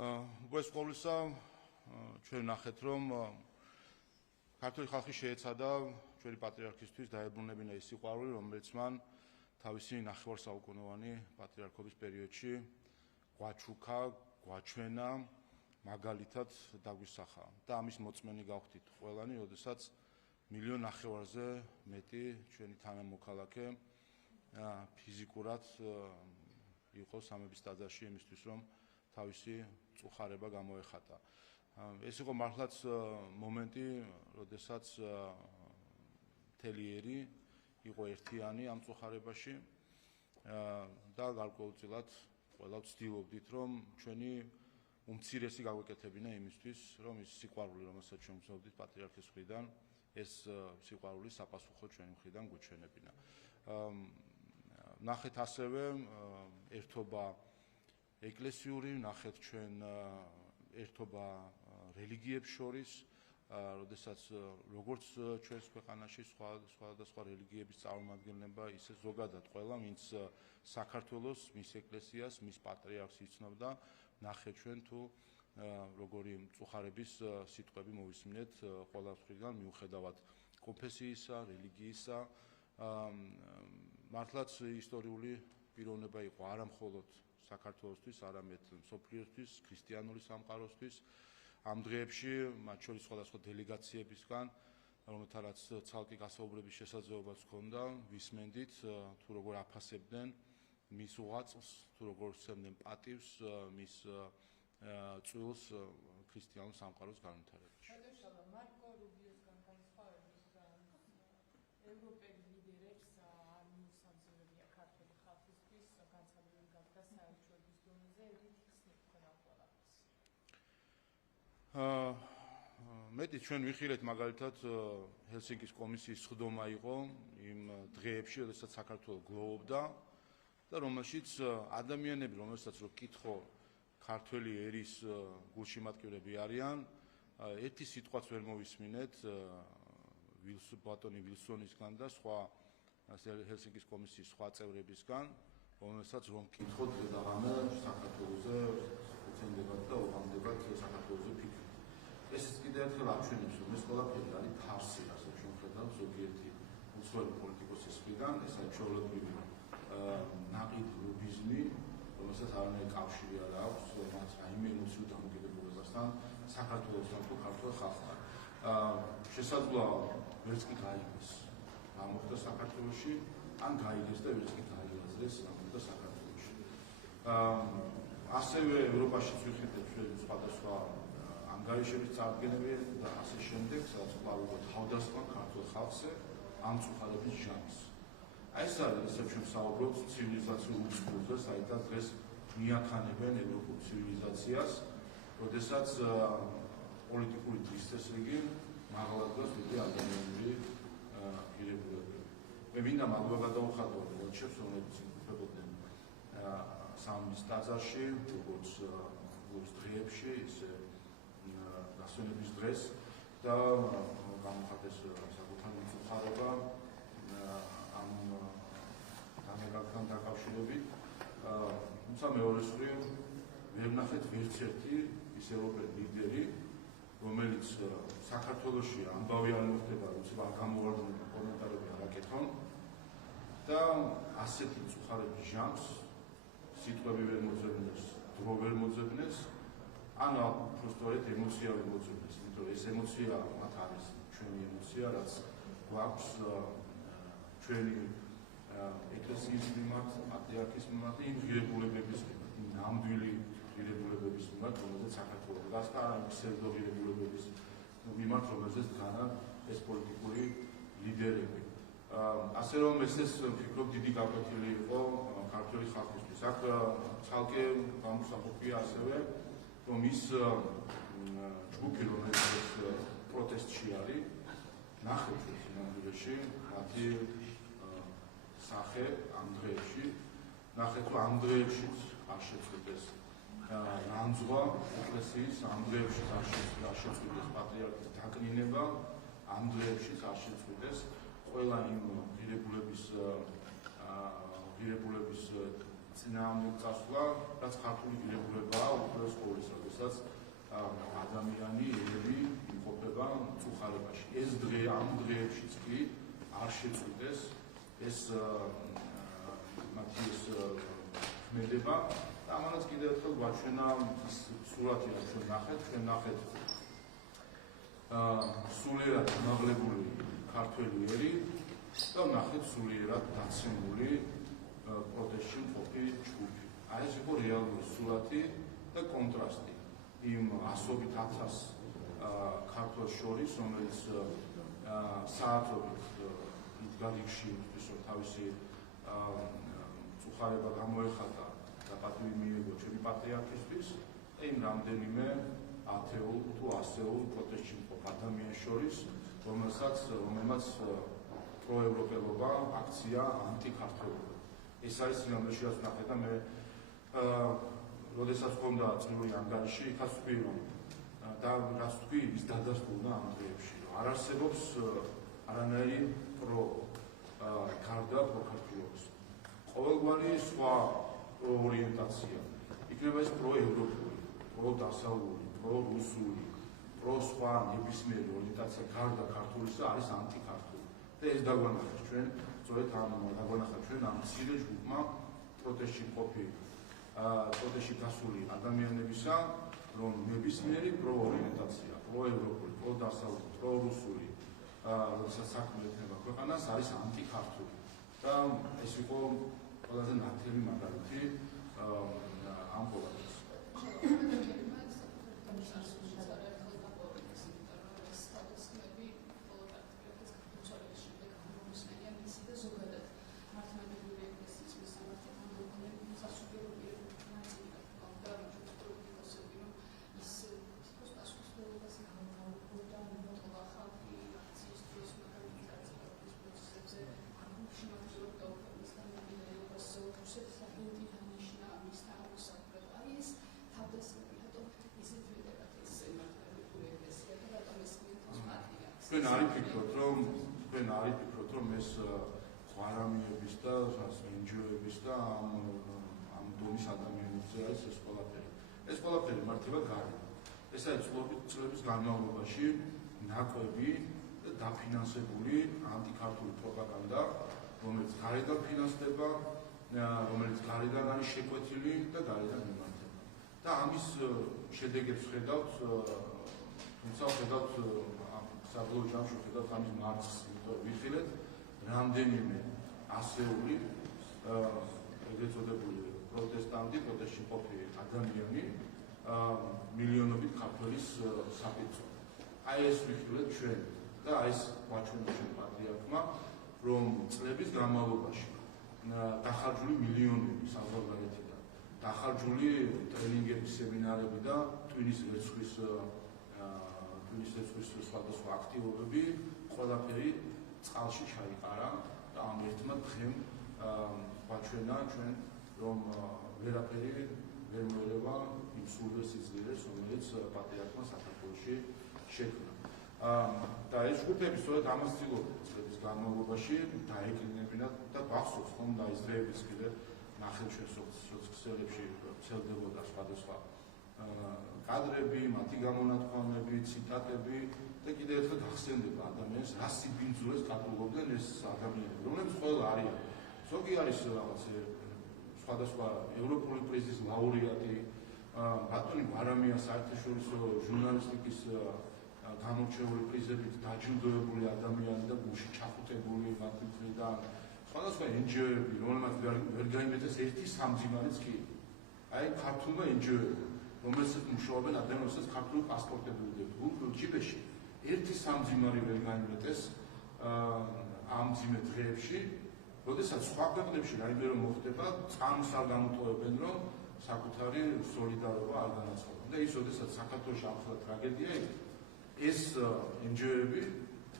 Უბრალოდ ყოვლისა ჩვენ ნახეთ რომ ქართული ხალხი შეეცადა ჩვენი პატრიარქისთვის დაებრუნებინა ის სიყვარული, რომელიც მან თავისი ნახევარსაუკუნოვანი პატრიარქობის პერიოდში გვაჩუქა, გვაჩვენა, მაგალითად დაგვისახა და ამის მოწმენი გავხდით ყველანი, როდესაც 1,5 მილიონზე მეტი ჩვენი თანამოქალაქე ფიზიკურად იყო სამების ტაძარში იმისთვის, რომ თავისი წუხარება გამოეხატა. ეს იყო მართლაც მომენტი, როდესაც თელიერი იყო ერთიანი ამ წუხარებაში და გარკვეულწილად ყველა ვცდილობდით, რომ ჩვენი უმცირესი გაგვეკეთებინა იმისთვის, რომ ის სიყვარული, რომელსაც ჩვენ ვგზავნით პატრიარქის მხრიდან, ეს სიყვარული საპასუხო ჩვენი მხრიდან გვეჩვენებინა. ნახეთ ასევე ერთობა ეკლესიური, ნახეთ ჩვენ ერთობა რელიგიებს შორის, როდესაც როგორც ჩვენს ქვეყანაში სხვადასხვა რელიგიების წარმომადგენლობა, ისე ზოგადად ყველა, ვინც საქართველოს, მის ეკლესიას, მის პატრიარქს იცნობდა, ნახეთ ჩვენ თუ როგორი წუხარების სიტყვები მოვისმინეთ ყველა მხრიდან, მიუხედავად კონფესიისა, რელიგიისა. მართლაც ისტორიული პიროვნება იყო არა მხოლოდ საქართველოსთვის, არამედ მსოფლიოსთვის, ქრისტიანული სამყაროსთვის. ამ დღეებში, მათ შორის სხვადასხვა დელეგაციებისგან, რომელთაც ცალკე გასაუბრების შესაძლებლობაც ჰქონდა, ვისმენდით თუ როგორ აფასებდნენ მის უღაწს, თუ როგორ სცემდნენ პატივს მის წვილს ქრისტიანულ სამყაროს განვითარებაში. მარკო რუბიოსგან განსხვავებით ევროპელი ლიდერებს არ მიუსამზირებია ქართული ხალხისთვის განცხადებული გახდა საერთაშორისო დონეზე რით ხსნით თქვენ ამ ყველაფერს? მეტი ჩვენ ვიხილეთ მაგალითად ჰელსინკის კომისიის სხდომა იყო იმ დღეებში, როდესაც საქართველო გლოვობდა და რომელშიც ადამიანები, რომელსაც რო კითხო ქართველი ერის გულშემატკივრები არიან, ერთი სიტყვაც ვერ მოვისმინეთ ბატონი ვილსონისგან და სხვა ჰელსინკის კომისიის სხვა წევრებისგან, რომელსაც რომ კითხოთ დედაღამე საქართველოზე უცენდებათ და უღამდებათ საქართველოზე ფიქრი. ეს კიდევ ერთხელ აჩვენებს, რომ ეს ყველაფერი არის ფარსი, ასე ჩვენ ვხედავთ ზოგიერთი უცხოელი პოლიტიკოსის მხრიდან, ეს არის ჩვეულებრივი ნაყიდი ლობიზმი, რომელსაც არანაირი კავშირი არ აქვს მათ რაიმე ემოციურ დამოკიდებულებასთან საქართველოსთან თუ ქართულ ხალხთან. შესაძლოა ვერც კი გაიგეს რა მოხდა საქართველოში, ან გაიგეს და ვერც კი გაიაზრეს რა მოხდა საქართველოში. ასევე ევროპაშიც ვიხილეთ ჩვენ სხვადასხვა ანგარიშების წარდგენები და ასე შემდეგ, სადაც ყვავილო თავდასხმა ქართულ ხალხზე ამ წუხარების ჟანრს. ეს არის ისე ჩვენ ვსაუბრობთ ცივილიზაციურ უწყურზე, საიდანაც დღეს მიაქანებენ ევროპულ ცივილიზაციას, როდესაც პოლიტიკური დღესდღეობით მაღლად დგას ვიდრე ადამიანური ღირებულებები. მე მინდა მადლობა გადავუხადო როჩებს, რომლებიც იმყოფებოდნენ სამების ტაძარში, როგორც დღეებში, ისე დასვენების დღეს და გამოხატეს საკუთარი წუხარება ამ განმეორებთან დაკავშირებით. თუმცა მეორე მხრივ ვერ ვნახეთ ვერც ერთი ის ევროპელი ლიდერი, რომელიც საქართველოში ამბავი არ მოხდება, როცა არ გამოვარდნილ კომენტარები არ აკეთონ და ასეთი წუხარების ჟანრს სიტყვები ვერ მოძებნეს, დრო ვერ მოძებნეს, ან უბრალოდ ემოცია ვერ მოძებნეს, იმიტომ რომ ეს ემოცია მათ არის ჩვენი ემოცია, რაც გვაქვს ჩვენი ეკლესიის მიმართ, პატრიარქის მიმართ, იმ ღირებულებების მიმართ, იმ ნამდვილი ღირებულებების მიმართ, რომელზეც საქართველოს დგას და არა ფსევდო ღირებულებების მიმართ, რომელზეც დგანან ეს პოლიტიკური ლიდერები. ასე რომ ეს ვფიქრობ დიდი გაკვეთილი იყო ქართული ხალხისთვის. აქ ცალკე გამოსახულია ასევე, რომ ის ჯგუფი, რომელიც პროტესტში არის, ნახეთ სინამდვილეში მათი სახე ამ დღეებში, ნახეთ რომ ამ დღეებშიც არ შეწყვეტეს განძღვა ეკლესიის, ამ დღეებშიც არ შეწყვეტეს პატრიარქის დაკნინება, ამ დღეებშიც არ შეწყვეტეს ყველა იმ ღირებულების წინააღმდეგ წასვლა, რაც ქართული ღირებულებაა უპირველეს ყოვლისა. ეს ადამიანი ერი იმყოფება მწუხარებაში. ეს დღე ამ დღეებშიც კი არ შეწყვიტეს ეს მათი ეს ქმედება და ამანაც კიდევ ერთხელ გვაჩვენა ის სურათი, რაც ჩვენ ნახეთ სულიერად გამაღლებული ქართველი ერი და ნახეთ სულიერად დაცემული პროტესტში მყოფი ჯგუფი. აი ეს იყო რეალური სურათი და კონტრასტი იმ ასობით ათას ქართველს შორის, რომელიც საათობით იდგა რიგში იმისთვის, რომ თავისი მწუხარება გამოეხატა და პატივი მიიღო ჩვენი პატრიარქისთვის და იმ რამდენიმე ათეულ თუ ასეულ პროტესტში მყოფ ადამიანს შორის, რომელმაც პროევროპელობა აქცია ანტიქართველობა. ეს არის სინამდვილეში რაც ნახეთ და მე როდესაც ხონდა წნური ანგარიში, იქაც ვთქვი, რომ და რაც ვთქვი, ის დადასტურდა ამ დღეებში, რომ არ არსებობს არანაირი გარდა პროქართულობის. ყოველგვარი სხვა ორიენტაცია, იქნება ეს პროევროპული, პროდასავლური, პრორუსული, სხვა ნებისმიერი ორიენტაცია გარდა ქართულისა არის ანტიქართული. და ეს დაგვანახეთ ჩვენ, სწორედ დაგვანახეთ ჩვენ ამ მცირე ჯგუფმა პროტესტში მყოფი პროტესტში გასული ადამიანებისა, რომ ნებისმიერი პროორიენტაცია, პროევროპული, პროდასავლური, პრორუსული, როდესაც საქმე ექნება ქვეყანას, არის ანტიქართული. და ეს იყო ყველაზე ნათელი მაგალითი ამ ყველაფერს. Თქვენ არ იფიქროთ, რომ ეს ღვარამიების და NGO-ების და ამ დონის ადამიანებზე არის ეს ყველაფერი. ეს ყველაფერი მართლა გარდა. ეს არის წლების განმავლობაში ნაკვები და დაფინანსებული ანტიქართული პროპაგანდა, რომელიც გარედან ფინანსდება, რომელიც გარედან არის შეკვეთილი და გარედან მიმართება. და ამის შედეგებს ხედავთ, თუმცა ხედავთ საბოლოო ჯამში ხედავთ ამის მარცხს, იმიტომ რომ ვიხილეთ რამდენიმე ასეული ეგრეთ წოდებული პროტესტში მყოფი ადამიანი მილიონობით ქართველის საფიცო. აი ეს ვიხილეთ ჩვენ და აი ეს გვაჩვენა ჩვენ პატრიარქმა, რომ წლების განმავლობაში დახარჯული მილიონები საზღვარგარეთიდან, დახარჯული ტრენინგები, სემინარები და ტვინის რიცხვის სხვადასხვა აქტივობები ყველაფერი წყალში ჩაიყარა და ამ ერთმა დღემ გვაჩვენა ჩვენ, რომ ვერაფერი ვერ მოერევა იმ სულ სიძლიერეს, რომელიც პატრიარქმა საქართველოში შექმნა. და ეს ჯგუფები სწორედ ამას ცდილობდნენ წლების განმავლობაში დაეკრინებინათ და გვახსოვს ხომ და ის დღეებიც კიდევ ნახეთ ჩვენ სოციალებში ვრცელდებოდა სხვადასხვა კადრები, მათი გამონათქვამები, ციტატები და კიდევ ერთხელ გახსენდება ადამიანს, რა სიბინძურეს კატალოგობდნენ ეს ადამიანები, რომლებიც ყველა არიან. ზოგი არის რაღაც სხვადასხვა ევროპული პრიზის ლაურეატი, ბატონი ბარამია საერთაშორისო ჟურნალისტიკის გამორჩეული პრიზებით დაჯილდოებული ადამიანი და გულში ჩახუტებული მათი მხრიდან, სხვადასხვა NGO-ები, რომელმაც ვერ გაიმეწეს ერთი სამძიმარიც კი. აი ქართულმა NGO-ები, რომელსაც მუშაობენ ადამიანებსაც ქართული პასპორტები უდებთ ჯიბეში. ერთი სამძიმარი ვერ გაიმეტეს ამ მძიმე დღეებში, როდესაც სხვა ქვეყნებში რაიმე რომ მოხდება, წამს არ გამოტოვებენ, რომ საკუთარი სოლიდარობა არ განაცხადონ. და ის, როდესაც საქართველოში ახლა ტრაგედია იქ, ეს NGO-ები,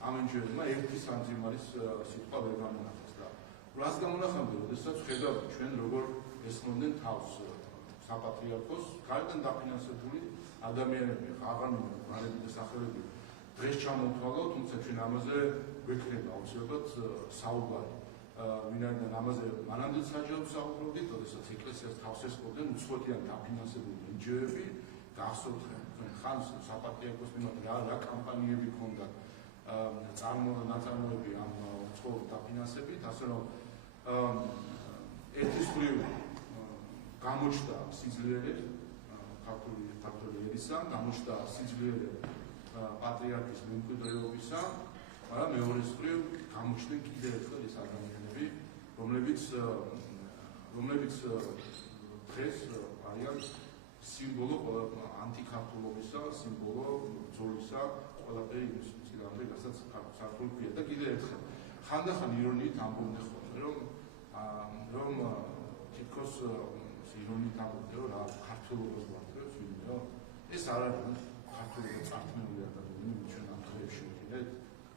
ამ NGO-ებმა ერთი სამძიმარის სიტყვა ვერ გამონახეს და რას გამონახამდე, როდესაც ხედავთ ჩვენ როგორ ესმოდნენ თავს საპატრიარქოს, გარედან დაფინანსებული ადამიანები, აღარ მინდა გარემო და სახელები დღეს ჩამოთვალო, თუმცა ჩვენ ამაზე გვექნება აუცილებლად საუბარი. ვინაიდან ამაზე მანამდე საჯაროდ საუბრობდით, როდესაც ეკლესიას თავს ესწრებდნენ უცხოეთიდან დაფინანსებული NGO-ები, გახსოვთ ხან საპატრიარქოს მიმართ რა კამპანიები ქონდა ნაწარმოები ამ უცხოურ დაფინანსებით, ასე რომ ერთის მხრივ გამოჩნდა სიძლიერე ქართული ერისა, გამოჩნდა სიძლიერე პატრიარქის მემკვიდრეობისა, მაგრამ მეორეს მხრივ გამოჩნდნენ კიდევ ერთხელ ის ადამიანები, რომლებიც დღეს არიან სიმბოლო ანტიქართულობისა, სიმბოლო ბრძოლისა, ყველაფერი იმის წინააღმდეგ, რასაც ქართული ქვია და კიდევ ერთხელ ხანდახან ირონიით ამბობდნენ ხოლმე, რომ თითქოს ირონიით ამბობდნენ, რომ რა ქართულობას ვარდრებს ვინმეო, ეს არ არის ქართულობა წართმეული ადამიანები ჩვენ ამ დღეებში ვიყიდეთ.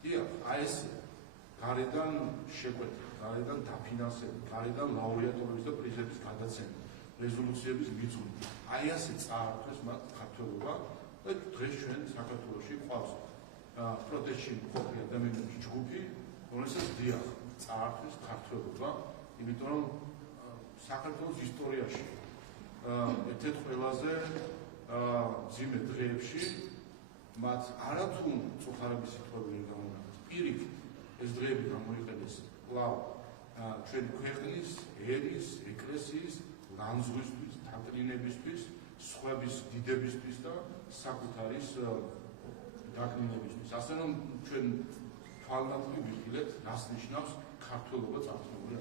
დიახ, აი ეს გარედან შეკვეთა, გარედან დაფინანსება, გარედან ლაურეატობის და პრიზების გადაცემა, რეზოლუციების მიწვევა. აი ასე წაართვეს მათ ქართულობა და დღეს ჩვენ საქართველოში ყავს პროტესტში მყოფი ადამიანების ჯგუფი, რომელსაც დიახ წაართვეს ქართულობა, იმიტომ რომ საქართველოს ისტორიაში ერთ-ერთ ყველაზე ძიმე დღეებში მათ არათუ წუხარების სიტყვები ვერ გამონაკლეს. პირიქით ეს დღეები გამოიყენეს კვლავ ჩვენი ქვეყნის, ერის, ეკლესიის, ლანძღვისთვის, თატრინებისთვის, სხვების დიდებისთვის და საკუთარის დაკნინებისთვის. ასე რომ ჩვენ თვალნათლივ ვიხილეთ, რას ნიშნავს ქართულობა წარსული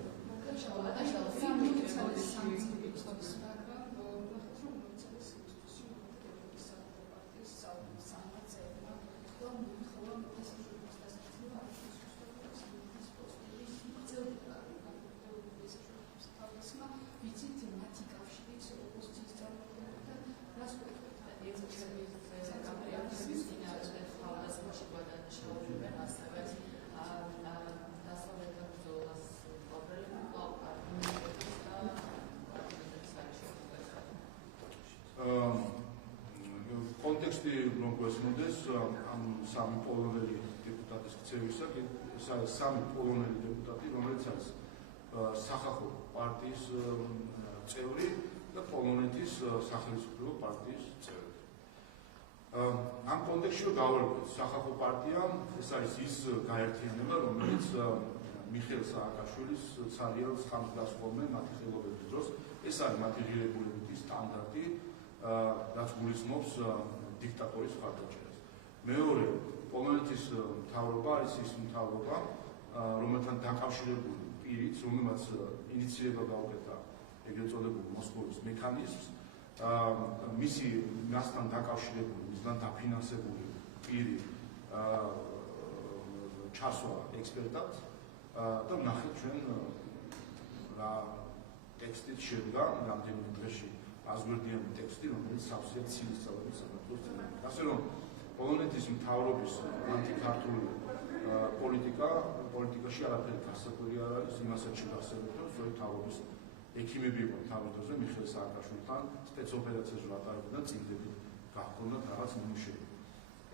კონტექსტი რომ გვესმოდეს ამ სამი პოლონელი დეპუტატის ქცევისა, ეს არის სამი პოლონელი დეპუტატი, რომელიც არის სახალხო პარტიის წევრი და პოლონეთის სახელმწიფო პარტიის წევრი. ამ კონტექსტში რომ გავარკვევთ, სახალხო პარტია ეს არის ის გაერთიანება, რომელიც მიხეილ სააკაშვილის ცარიელ ხანს ხოლმე მათი ხელობის დროს, ეს არის მათი ღირებულებითი სტანდარტი, რაც გულისხმობს დიქტატორის ხარდაჭერას. მეორე, პოლონეთის მთავრობა არის ის მთავრობა, რომელთან დაკავშირებული პირიც, რომელმაც ინიციება გაუკეთა ეგრეთ წოდებულ მოსკოვის მექანიზმს, მისი მასთან დაკავშირებული, მისგან დაფინანსებული პირი ჩასვა ექსპერტად და ნახეთ ჩვენ რა ტექსტით შედგა რამდენიმე დღეში აზგვერდიანი ტექსტი, რომელიც სავსეა ცილისწავლების საქართველოს წინააღმდეგ. ასე რომ პოლონეთის მთავრობის ანტიქართული პოლიტიკაში არაფერი გასაკვირი არ არის, იმასაც შეგახსენებთ, რომ სწორედ მთავრობის ექიმები იყო თავის დროზე მიხეილ სააკაშვილთან სპეცოპერაციას ვატარებდნენ, წინდებით გაჰქონდათ რაღაც ნიმუშები.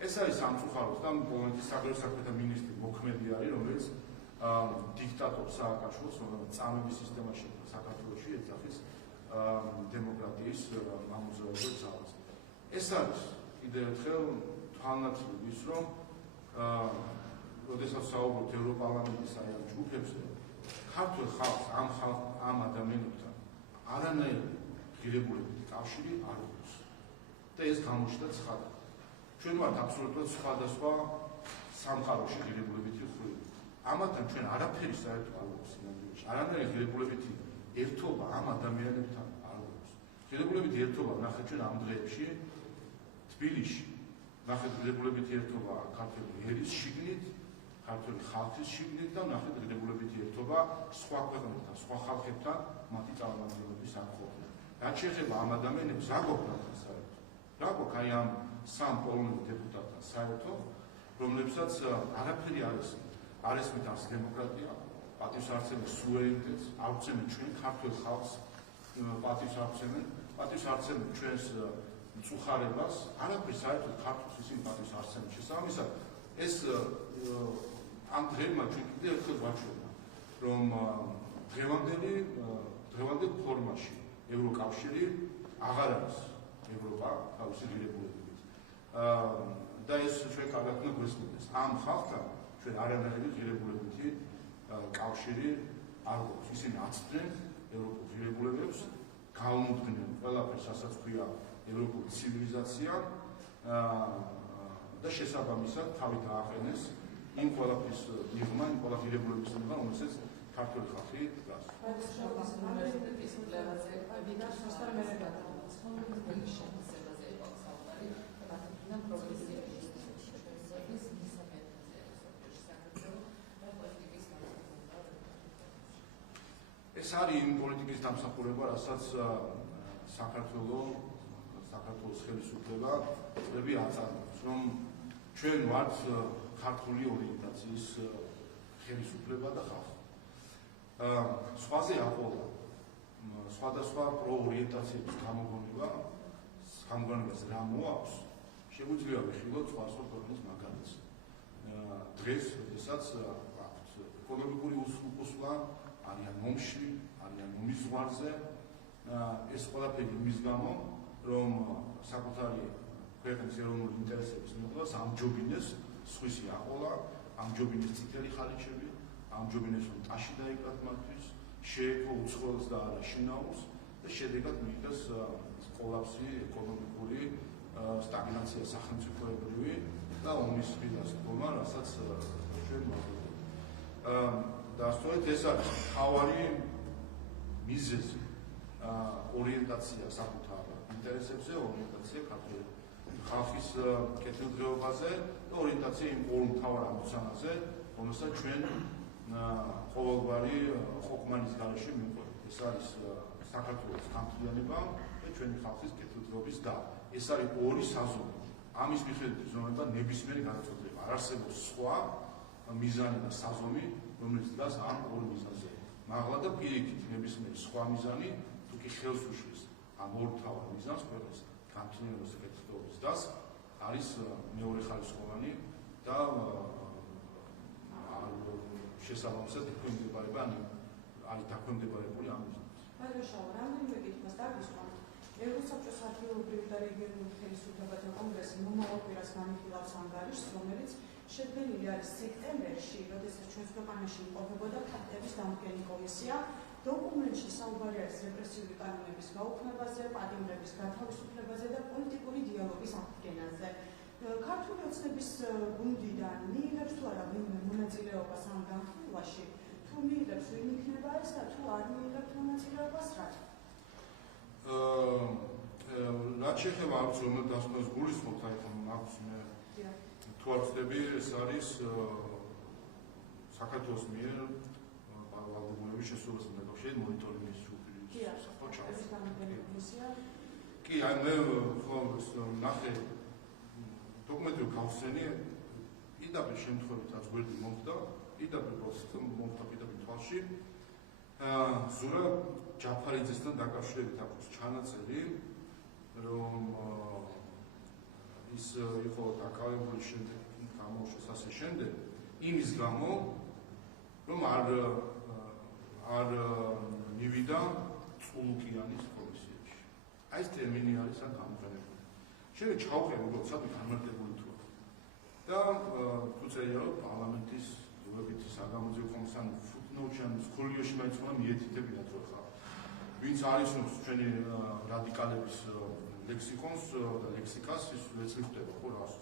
ეს არის სამწუხაროდ და პოლონეთის საგარეო საქმეთა მინისტრი მოქმედი არის, რომელიც დიქტატორ სააკაშვილს, რომელიც წამების სისტემა შექმნა საქართველოში ეძახის დემოკრატიის მამოძრავებელ ძალას. ეს არის კიდევ ერთხელ თვალნათლივ ის, რომ როდესაც საუბრობთ ევროპარლამენტის აი ამ ჯგუფებზე, ქართულ ხალხს ამ ადამიანებთან არანაირი ღირებულებითი კავშირი არ აქვს. და ეს გამოჩნდა ცხადად. ჩვენ ვართ აბსოლუტურად სხვადასხვა სამყაროში ღირებულებითი ხვრელი. ამათთან ჩვენ არაფერი საერთო არ გვაქვს სინამდვილეში. არანაირი ღირებულებითი ერთობა ამ ადამიანებთან არ გვაქვს. ღირებულებითი ერთობა ნახეთ ჩვენ ამ დღეებში თბილისში. ნახეთ ღირებულებითი ერთობა ქართული ერის შიგნით, ქართული ხალხის შიგნით და ნახეთ ღირებულებითი ერთობა სხვა ქვეყნებთან, სხვა ხალხებთან მათი წარმომადგენლობის ახლობლად. რაც შეეხება ამ ადამიანებს, რა გვაქვს საერთო? რა გვაქვს აი ამ სამ პოლონელ დეპუტატთან საერთო, რომლებსაც არაფერი არ ესმით არც დემოკრატია, პატივსაცემი სუვერენიტეტს, აღწევენ ჩვენ ქართულ ხალხს, პატივსაცემი ჩვენს მწუხარებას, არაფერი საერთოდ ქართულს ისინი პატივსაცემენ. შესაბამისად, ეს ამ დღეებმა ჩვენ კიდევ ერთხელ გვაჩვენა, რომ დღევანდელ ფორმაში ევროკავშირი აღარ არის ევროპა თავისი ღირებულებებით. და ეს ჩვენ კარგად უნდა გვესმოდეს. ამ ხალხთან ჩვენ არანაირი ღირებულებითი კავშირი არ გვაქვს. ისინი აცდნენ ევროპულ ღირებულებებს, გაუმდგნენ ყველაფერს, რასაც ქვია ევროპული ცივილიზაცია და შესაბამისად თავი დააყენეს იმ ყველაფრის მიღმა, იმ ყველა ღირებულების მიღმა, რომელსაც ქართული ხალხი დგას. უნივერსიტეტის კვლევაზე ვიკასოსთან მე გადავწყვეტ შემოსებაზე იყო საუბარი და ბატონთან პროფესია ეს არის იმ პოლიტიკის დამსახურება, რასაც საქართველოს ხელისუფლება წლები აწარმოებს, რომ ჩვენ ვართ ქართული ორიენტაციის ხელისუფლება და ხალხი. სხვაზე აყოლა სხვადასხვა პროორიენტაციების გამოგონებას რა მოაქვს, შეგვიძლია ვიხილოთ სხვა ქვეყნის მაგალითს. დღეს, როდესაც აქვთ ეკონომიკური უსულკოსლა, არიან მომში, არიან ომის ზღვარზე, ეს ყველაფერი იმის გამო, რომ საკუთარი ქვეყნის ეროვნული ინტერესების მიღებას ამჯობინეს სხვისი აყოლა, ამჯობინეს წითელი ხალიჩები, ამჯობინეს რომ ტაში დაიკრათ მათთვის, შეექო უცხოელს და არა შინაურს და შედეგად მიიღეს კოლაფსი, ეკონომიკური სტაგნაცია სახელმწიფოებრივი და ომის მიღება, რასაც ჩვენ ვაყოლებთ. და სწორედ ეს არის მთავარი მიზეზი ორიენტაცია საკუთარ ინტერესებზე, ორიენტაცია ქართული ხალხის კეთილდღეობაზე და ორიენტაცია იმ ორ მთავარ ამოცანაზე, რომელსაც ჩვენ ყოველგვარი ხოქმანის გარეშე მივყვებით. ეს არის საქართველოს განხილვანება და ჩვენი ხალხის კეთილდღეობის და ეს არის ორი საზომი. ამის მიხედვით იზომება ნებისმიერი გადაწყვეტილება. არ არსებობს სხვა მიზანი და საზომი, რომელიც დგას ამ ორ მიზანზე. მაღლა და პირიქით ნებისმიერი სხვა მიზანი თუ კი ხელს უშლის ამ ორ მთავარ მიზანს, ქვეყნის განხილვანებას და კეთილდღეობის დას არის მეორე ხარისხოვანი და შესაბამისად დაქვემდებარება არის დაქვემდებარებული ამ მიზანს. ბატონო, რამდენიმე კითხვას დავისვამ. ევროსაბჭოს ადგილობრივი და რეგიონული ხელისუფლებათა კონგრესი მომავალ კვირას განიხილავს ანგარიშს, რომელიც შედგენილი არის სექტემბერში, როდესაც ჩვენს ქვეყანაში იმყოფებოდა ფაქტების დამდგენი კომისია. დოკუმენტში საუბარი არის რეპრესიული კანონების გაუქმებაზე, პატიმრების გათავისუფლებაზე და პოლიტიკური დიალოგის აღდგენაზე. ქართული ოცნების გუნდიდან მიიღებს თუ არა ვინმე მონაწილეობას ამ განხილვაში, თუ მიიღებს ვინ იქნება ეს და თუ არ მიიღებს მონაწილეობას რა? რაც შეეხება ამ ზონად დასწრებას გულისხმობთ, აი ხომ აქვს მე თუ არ ვწდები, ეს არის საქართველოს მიერ ვალდებულების შესრულებასთან დაკავშირებით მონიტორინგის ჯგუფის სახელმწიფო. კი, აი მე ნახე დოკუმენტური გავხსენი, პირდაპირ შემთხვევით რაც გვერდი მომხდა, პირდაპირ მომხდა პირდაპირ თვალში. ზურაბ ჯაფარიძესთან დაკავშირებით აქვს ჩანაწერი, რომ ის იყო დაკავებული შემდეგ გამოუშვეს ასე შემდეგ იმის გამო რომ არ მივიდა წულუკიანის კომისიაში. აი ეს ტერმინი არის აქ გამოყენებული. შეიძლება ჩავყევი როგორც საერთოდ განმარტებული თუ და თუ წერია რომ პარლამენტის ძულებითი საგამოძიებო კომისია ფუტნოჩი ან სკოლიოში მაინც უნდა მიეთითებინათ რომ ხა ვინც არის რომ ჩვენი რადიკალების ლექსიკონს და ლექსიკას ის ეწრიფდება ხო რას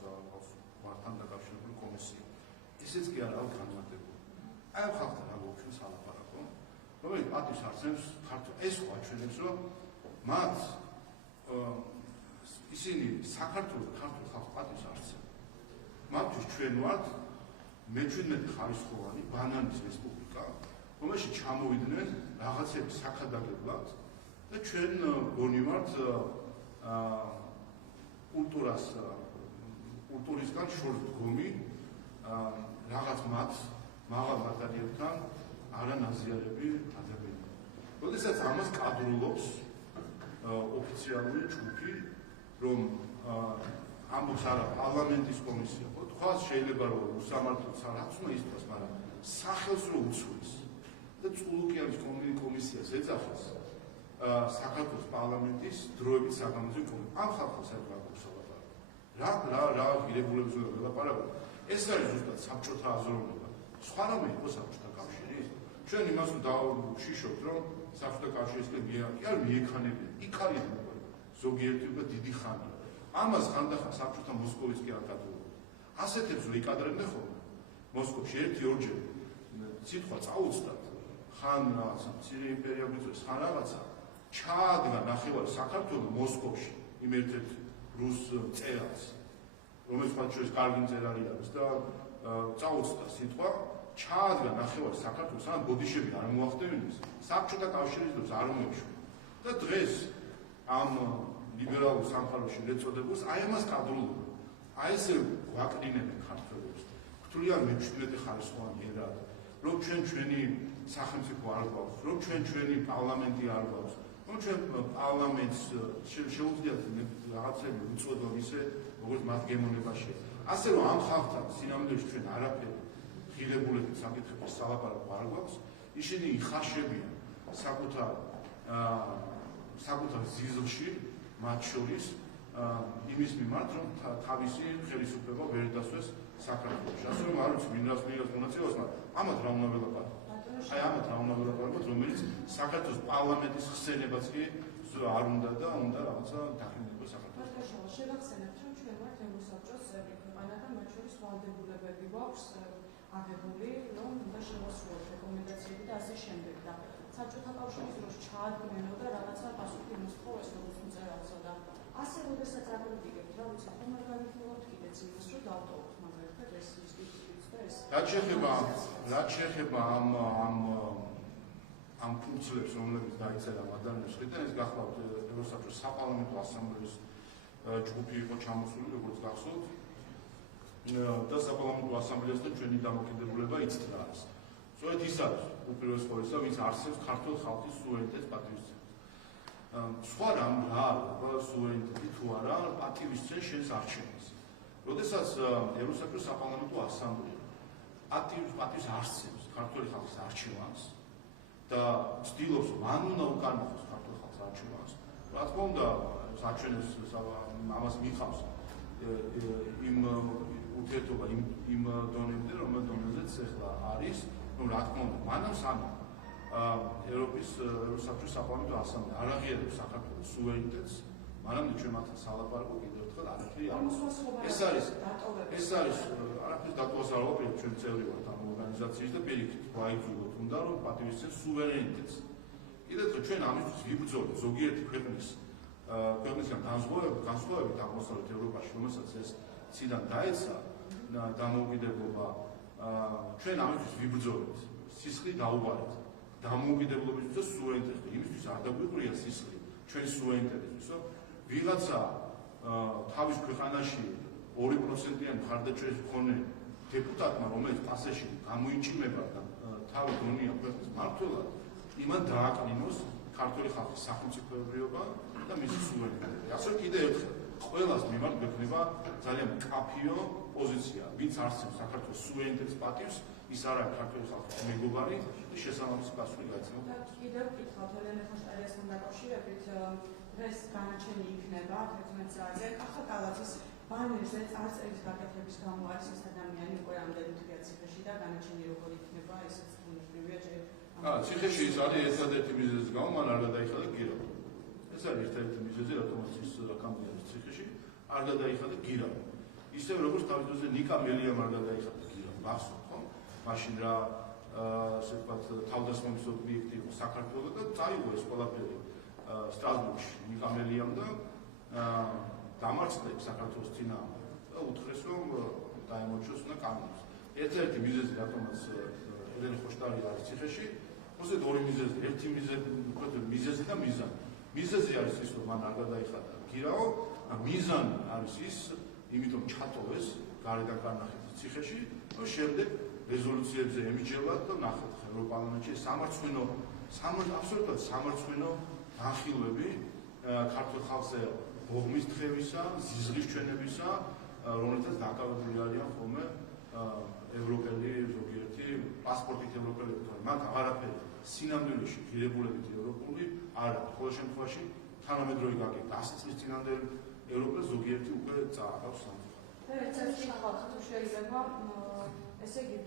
მართან დაკავშირებული კომისია. ისიც კი არ არის განმარტებული. აი ხალხთან რა გვაქვს ალაპარაკო, რომელიც პატივს არცემს ეს ხო აჩვენებს რომ მათ ისინი საქართველოს ქართულ ხალხს პატივს არცემ. მათთვის ჩვენ ვართ მე-17 ხარისხოვანი ბანანის რესპუბლიკა, რომელშიც ჩამოვიდნენ რაღაცების საქადაგებლად და ჩვენ გონი ვართ კულტურისგან შორდგომი რაღაც მათ მაღალ მატერიებთან არანაზიარები ადამიანები. როდესაც ამას კადრულობს ოფიციალური ჯგუფი, რომ ამბობს არა პარლამენტის კომისია, ხო? თქვა შეიძლება რომ უსამართლოს რაც უნდა ისთვის, მაგრამ სახელს რო უცვლის და წულუკიანის კომისიას ეძახის, საქართველოს პარლამენტის დროებით საგამოძიებო კომიტეტი. ამ ხალხს საერთოდ არ გვაქვს სალაპარაკო. რა ღირებულების უნდა ველაპარაკო. ეს არის ზუსტად საბჭოთა აზროვნება. სხვა რამე იყო საბჭოთა კავშირის. ჩვენ იმას დავშიშობთ, რომ საბჭოთა კავშირისკენ მიექანებიან. იქ არის ზოგიერთი უკვე დიდი ხანია. ამას ხანდახან საბჭოთა მოსკოვის კი არ დადულა. ასეთებს რო იკადრებდნენ ხოლმე მოსკოვში ერთი-ორჯერ სიტყვა წაუწდათ, ხან რაღაცა მცირე იმპერია გვიწევს, ხან რაღაცა ჩაადგა ნახევარი საქართველოს მოსკოვში იმ ერთ-ერთ რუს მწერალს, რომელიც მათ შორის კარგი მწერალი არის და წაუწდა სიტყვა, ჩაადგა ნახევარი საქართველოს, ან ბოდიშები არ მოახდენიდეს, საბჭოთა კავშირის დროს არ მოეშვა. და დღეს ამ ლიბერალურ სამყაროში ეწოდებოს აი ამას კადრულობენ. აი ესე გვაკნინებენ ქართველებს. გთვლიან მე-17 ხარისხოვანი ერად, რომ ჩვენი სახელმწიფო არ გვაქვს, რომ ჩვენი პარლამენტი არ გვაქვს, რომ ჩვენ პარლამენტს შეუძლიათ რაღაცები უწოდოთ ისე, როგორც მათ გემოვნებაში. ასე რომ ამ ხალხთან სინამდვილეში ჩვენ არაფერი ღირებულებით საკითხების სალაპარაკო არ გვაქვს, ისინი იხაშებიან საკუთარ ზიზლში, მათ შორის იმის მიმართ, რომ თავისი ხელისუფლება ვერ დასვეს საქართველოში. ასე რომ არ ვიცი, მინდას მონაწილეობს, მაგრამ ამათ რა უნდა ველაპარაკოთ? აი ამათ რა უნდა ველაპარაკოთ, რომელიც საქართველოს პარლამენტის ხსენებაც კი არ უნდა და უნდა რაღაცა დახინებოს საქართველოს. შევახსენებთ, რომ ჩვენ ვართ ევროსაბჭოს წევრი ქვეყანა და მათ შორის ვალდებულებები გვაქვს აღებული, რომ უნდა შევასრულოთ რეკომენდაციები და ასე შემდეგ. და საბჭოთა კავშირის დროს ჩაადგმენოდა რაღაცა პასუხი მოსთხოვეს როგორც მწერალსა და ასე როდესაც აკრიტიკებთ, რა ვიცი, ხომ არ განიხილავთ კიდეც იმას, რომ დავტოვოთ მაგალითად ეს ინსტიტუტიც და ეს. რაც შეეხება ამ ფუნქციებს, რომლებიც დაიწერა ადამიანის მხრიდან, ეს გახლავთ ევროსაბჭოს საპარლამენტო ასამბლეის ჯგუფი იყო ჩამოსული, როგორც გახსოვთ, და საპარლამენტო ასამბლეასთან ჩვენი დამოკიდებულება იცით რა არის. სწორედ ის არის უპირველეს ყოვლისა, ვინც არსებს ქართულ ხალხის სუვერენიტეტს პატივისცემს. სხვა რამ რა არის სუვერენიტეტი თუ არა პატივისცემს შენს არჩევანს. როდესაც ევროსაბჭოს საპარლამენტო ასამბლეა პატივს არსებს ქართული ხალხის არჩევანს და ცდილობს მან უნდა უკანონოს ქართული ხალხის არჩევანს. რა თქმა უნდა, საჩვენებს ამას მიხავს იმ ურთიერთობა იმ დონემდე, რომელ დონეზეც ახლა არის, რომ რა თქმა უნდა, მანამ სანამ ევროსაბჭოს საპარლამენტო ასამბლეა არ აღიარებს საქართველოს სუვერენიტეტს, მანამდე ჩვენ მათთან სალაპარაკო კიდევ ერთხელ არაფერი არ არის. ეს არის არაფერს დატოვას არ ვაპირებთ, ჩვენ წევრი ვართ ამ ორგანიზაციის და პირიქით გვაიძულოთ უნდა რომ პატივისცემს სუვერენიტეტს. კიდევ ერთხელ ჩვენ ამისთვის ვიბრძოლეთ ზოგიერთი ქვეყნისგან განსხვავებით აღმოსავლეთ ევროპაში, რომელსაც ეს ციდან დაეცა დამოუკიდებლობა, ჩვენ ამისთვის ვიბრძოლეთ სისხლი დაუყარეთ დამოუკიდებლობისთვის და სუვერენიტეტისთვის. იმისთვის არ დაგვიყრია სისხლი ჩვენი სუვერენიტეტისთვის, რომ ვიღაცა თავის ქვეყანაში 2%-იანი მხარდაჭერის მქონე დეპუტატმა, რომელიც პასეში გამოიჭიმება და თავი გონია ქვეყნის მმართველად, იმან დააკნინოს ქართული ხალხის სახელმწიფოებრიობა და მისი სუვერენიტეტი. ასე კიდევ ერთხელ ყველას მიმართ გვექნება ძალიან მკაფიო პოზიცია, ვინც არსებს საქართველოს სუვერენიტეტის პატივს, ის არ არის ქართული ხალხის მეგობარი და შესაბამისი პასუხი გაეცემა. კიდევ ვკითხავთ ელენე ხოშტარიასთან დაკავშირებით, დღეს განაჩენი იქნება 11 საათზე კახაკალაძის ბანერზე წარწერის გაკეთების გამო არის ეს ადამიანი უკვე რამდენი თვეა ციხეში და განაჩენი როგორ იქნება, ესეც თუნდრივია ჯერ. ციხეში ის არის ერთადერთი მიზეზის გამო, მან არ გადაიხადა გირავი. ეს არის ერთადერთი მიზეზი, რატომაც ის კამპანიის ციხეში არ გადაიხადა გირავი. ისევ როგორც თავის დროზე ნიკა მელიამ არ გადაიხადა გირავი, მახსოვთ ხო? მაშინ რა ასე ვთქვათ თავდასხმის ობიექტი იყო საქართველო და წაიღო ეს ყველაფერი სტრასბურგში ნიკა მელიამ და დამარცხდა საქართველოს წინააღმდეგ და უთხრეს რომ დაემორჩილოს უნდა კანონს. ერთ-ერთი მიზეზი რატომაც ელენე ხოშტარი არის ციხეში, უბრალოდ ორი მიზეზი, ერთი მიზეზი და მიზანი. მიზეზი არის ის, რომ მან არ გადაიხადა გირავო, მიზანი არის ის, იმიტომ ჩატოვეს გარედან განახეთ ციხეში, რომ შემდეგ რეზოლუციებზე ემიჯელად და ნახეთ ევროპარლამენტში აბსოლუტურად სამარცხვინო განხილვები ქართულ ხალხზე ბողმის თხევისა, ზიზღის ჩვენებისა, რომელთაც დაკავებული არიან ხოლმე ევროპელი ზოგიერთი პასპორტით ევროპელი თქო მათ აღარაფერი სინამდვილეში ღირებულებით ევროპული არ არის ყოველ შემთხვევაში თანამედროვე გაგებით 100 წლის წინანდელი ევროპელს ზოგიერთი უკვე წააგავს სამწუხაროდ ერთ-ერთი კითხვა თუ შეიძლება ესე იგი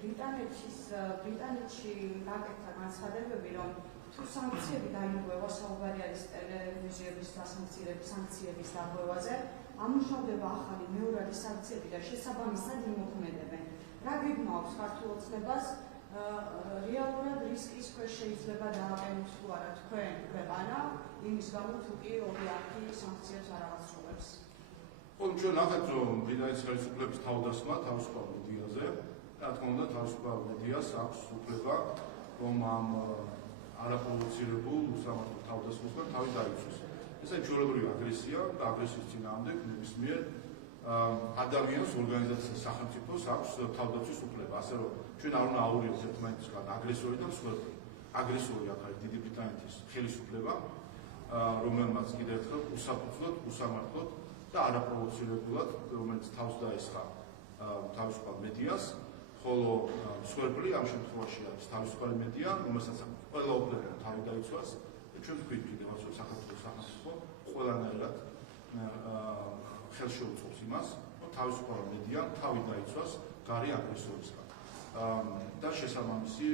ბრიტანეთში გაკეთდა განცხადებები რომ თუ სანქციები დაიღვევა საუბარი არის ტელევიზიების სანქციების დაღვევაზე ამუშავდება ახალი მეორადი სანქციები და შესაბამისად იმოქმედებენ. Რა გეგმავს ქართულ ოცნებას რეალურად რისკის ქვეშ შეიძლება დააყენოს თუ არა თქვენ ქვეყანა იმის გამო თუ კი ორი არქი სანქციებს არ აღასრულებს. Well, ჩვენ ნახეთ რომ ბრიტანეთის ხელისუფლების თავდასხმა თავისუფალ მედიაზე, რა თქმა უნდა თავისუფალ მედიას აქვს უფლება რომ ამ არაპროვოცირებულ უსამართლო თავდასხმასთან თავი დაიცვას. ეს არის ჩვეულებრივი აგრესია და აგრესიის წინააღმდეგ ნებისმიერ ადამიანს ორგანიზაციას სახელმწიფოს აქვს თავდაცვის უფლება. ასე რომ ჩვენ არ უნდა აურიოთ ერთმანეთისგან აგრესორი და მსხვერპლი. აგრესორი აქ არის დიდი ბრიტანეთის ხელისუფლება, რომელმაც კიდევ ერთხელ უსაფუძვლოდ, უსამართლოდ და არაპროვოცირებულად, რომელიც თავს დაესხა თავისუფალ მედიას, ხოლო მსხვერპლი ამ შემთხვევაში არის თავისუფალი მედია, რომელსაც ყველა უფლება თავი დაიცვას და ჩვენ ვთქვით კიდევაც რომ საქართველოს სახელმწიფო ყველანაირად ხელს შეუწყობს იმას, რომ თავისუფალი მედია თავი დაიცვას გარე აგრესორისგან და შესაბამისი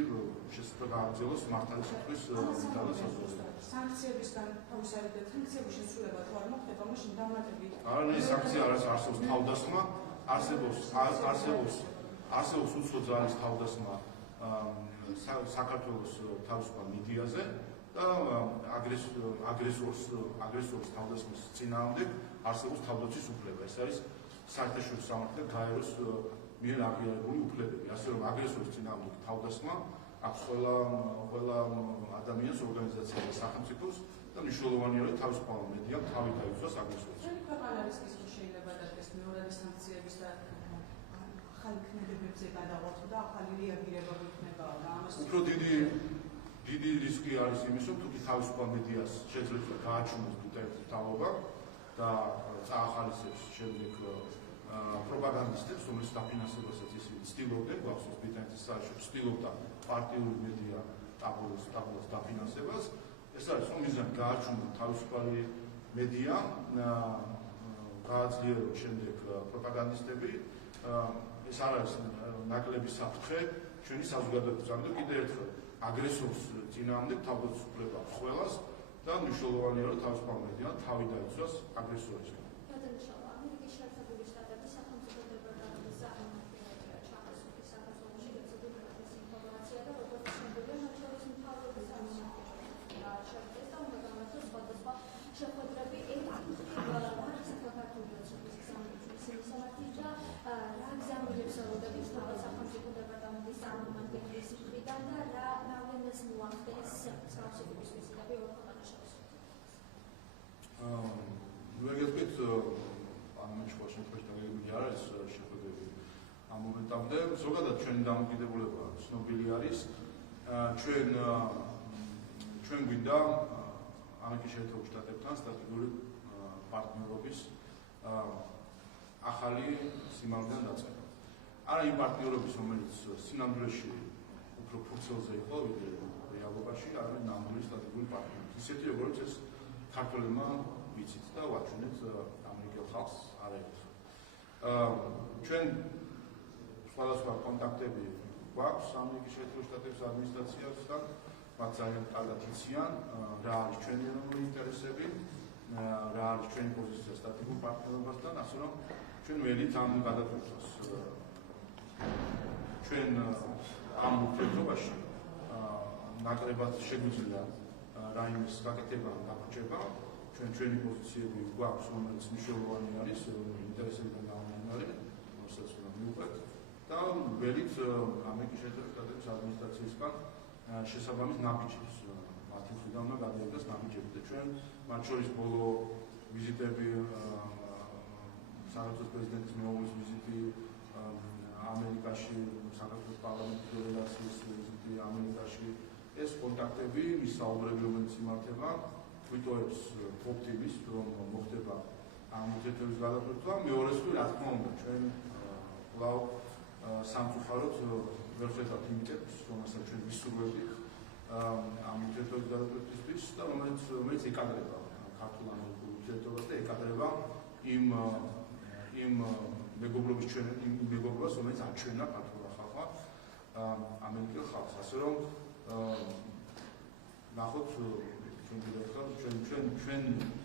გააგრძელოს მართალი სიტყვის მიტანა საზოგადოებაში. სანქციებისგან თავისუფლად სანქციების შესრულება თუ არ მოხდება, მაშინ დამატებით არა, სანქცია არ არსებობს თავდასხმა, არსებობს უცხო ძალის თავდასხმა საქართველოს თავისუფალ მედიაზე და აგრესორის თავდასხმის წინააღმდეგ არსებობს თავდაცვის უფლება. ეს არის საერთაშორისო სამართლე გაეროს მიერ აღიარებული უფლებები. ასე რომ აგრესორის წინააღმდეგ თავდასხმა აქვს ყველა ადამიანს, ორგანიზაციას და სახელმწიფოს და მნიშვნელოვანია რომ თავისუფალ მედიამ თავი დაიცვას აგრესორს. ჩვენი ქვეყანა რისკის შეიძლება დადგეს მეორადი სანქციების და ახალი ქმედებებზე გადაღვართო და ახალი რეაგირება იქნება და ამას უფრო დიდი რისკი არის იმის, რომ თუკი თავისუფალ მედიას შეძლებს გააჩვენოს ბრიტანეთის მთავრობა და წაახალისებს შემდეგ პროპაგანდისტებს, რომელიც დაფინანსებასაც ისინი ცდილობდნენ, გვახსოვს ბრიტანეთის საელჩო ცდილობდა პარტიული მედია ტაბლოს დაფინანსებას. ეს არის რომ მიზანი გააჩვენოს თავისუფალი მედია, გააძლიეროს შემდეგ პროპაგანდისტები. ეს არ არის ნაკლები საფრთხე ჩვენი საზოგადოების ამიტომ კიდევ ერთხელ აგრესორს წინააღმდეგ თავდაცვის უფლება აქვს ყველას და მნიშვნელოვანია რომ თავისუფალ მედია თავი დაიცვას აგრესორისგან. ზოგადად ჩვენი დამოკიდებულება ცნობილი არის. ჩვენ გვინდა ამერიკის შეერთებულ შტატებთან სტრატეგიული პარტნიორობის ახალი სიმაღლიდან დაწყება. არა იმ პარტნიორობის, რომელიც სინამდვილეში უფრო ფურცელზე იყო, ვიდრე რეალობაში, არამედ ნამდვილი სტრატეგიული პარტნიორობა. ისეთი როგორც ეს ქართველებმა ვიცით და ვაჩვენეთ ამერიკელ ხალხს არაერთხელ. ჩვენ სხვადასხვა კონტაქტები გვაქვს ამერიკის შეერთებულ შტატების ადმინისტრაციასთან, მათ ძალიან კარგად იციან რა არის ჩვენი ეროვნული ინტერესები, რა არის ჩვენი პოზიცია სტრატეგიულ პარტნიორობასთან, ასე რომ ჩვენ ველით ამ გადაწყვეტას ჩვენ ამ ურთიერთობაში ნაკლებად შეგვიძლია რაიმეს გაკეთება და დაგვრჩება, ჩვენი პოზიციები გვაქვს, რომელიც მნიშვნელოვანი არის ეროვნული ინტერესებიდან გამომდინარე, რომელსაც უნდა მივყვეთ. და ველით ამერიკის შეერთებულ შტატების ადმინისტრაციისგან შესაბამის ნაბიჯებს მათი მხრიდან უნდა გადაიღოს ნაბიჯები და ჩვენ მათ შორის ბოლო ვიზიტები საქართველოს პრეზიდენტის მეუღლის ვიზიტი ამერიკაში, საქართველოს პარლამენტის დელეგაციის ვიზიტი ამერიკაში, ეს კონტაქტები მის საუბრები, რომელიც იმართება, გვიტოვებს ოპტიმიზმს, რომ მოხდება ამ ურთიერთობის გადაწყვეტა. მეორეს კი რა თქმა უნდა ჩვენ კვლავ სამწუხაროდ ვერ ხედავთ იმ ტექსტს, რომელსაც ჩვენ ვისურვებთ ამ ურთიერთობის გადაწყვეტისთვის და რომელიც ეკადრება ქართულ-ამერიკულ ურთიერთობას და ეკადრება იმ მეგობრობის მეგობრობას, რომელიც აჩვენა ქართულმა ხალხმა ამერიკელ ხალხს. ასე რომ ნახოთ